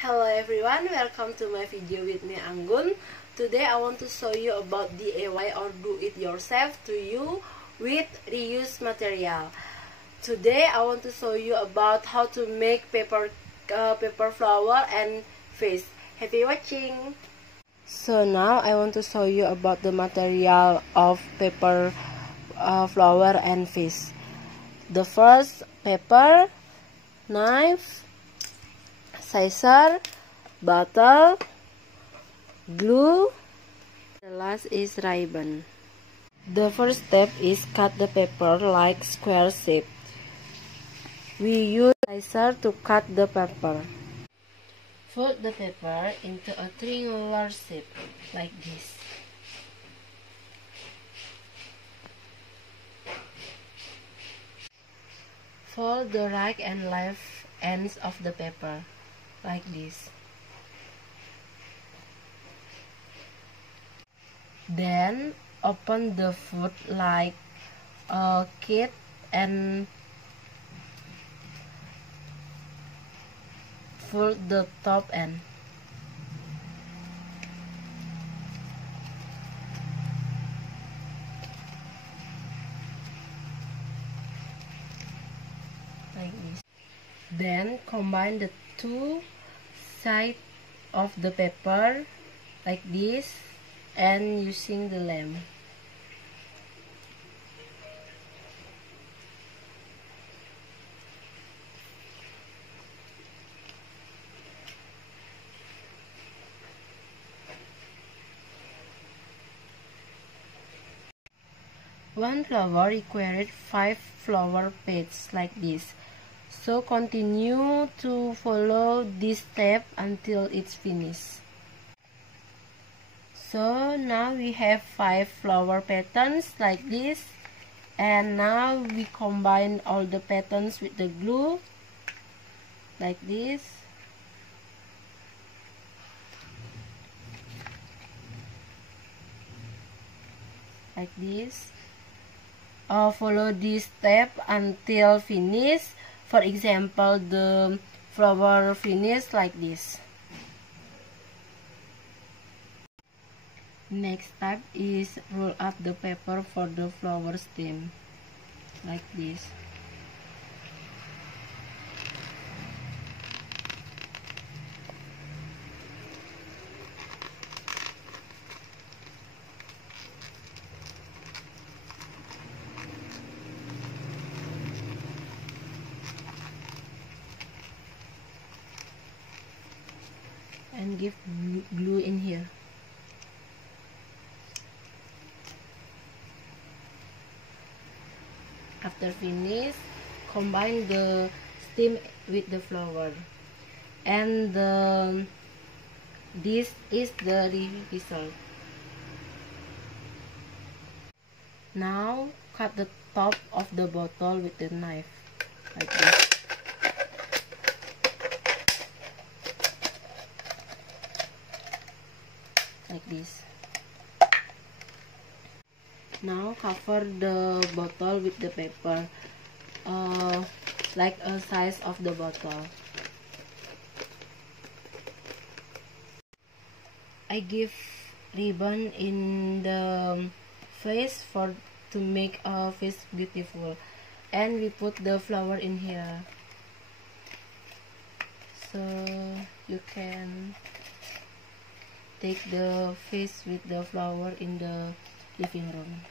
Hello everyone, welcome to my video with me Anggun. Today I want to show you about DIY or do it yourself to you with reused material. Today I want to show you about how to make paper flower and vase. Happy watching! So now I want to show you about the material of paper flower and vase. The first, paper, knife, scissor, bottle, glue. The last is ribbon. The first step is cut the paper like square shape. We use scissor to cut the paper. Fold the paper into a triangular shape like this. Fold the right and left ends of the paper like this. Then open the foot like a kit and fold the top end. Like this. Then combine the two sides of the paper like this and using the lamp. One flower required 5 flower pads like this. So continue to follow this step until it's finished. So now we have 5 flower patterns like this, and now we combine all the patterns with the glue like this. Like this. Follow this step until finish. For example, the flower finish like this. Next step is roll up the paper for the flower stem like this. And give glue in here. After finish, combine the stem with the flower, and this is the result. Now cut the top of the bottle with the knife like this. Like this. Now cover the bottle with the paper, like a size of the bottle. I give ribbon in the face to make a face beautiful, and we put the flower in here, so you can take the vase with the flower in the living room.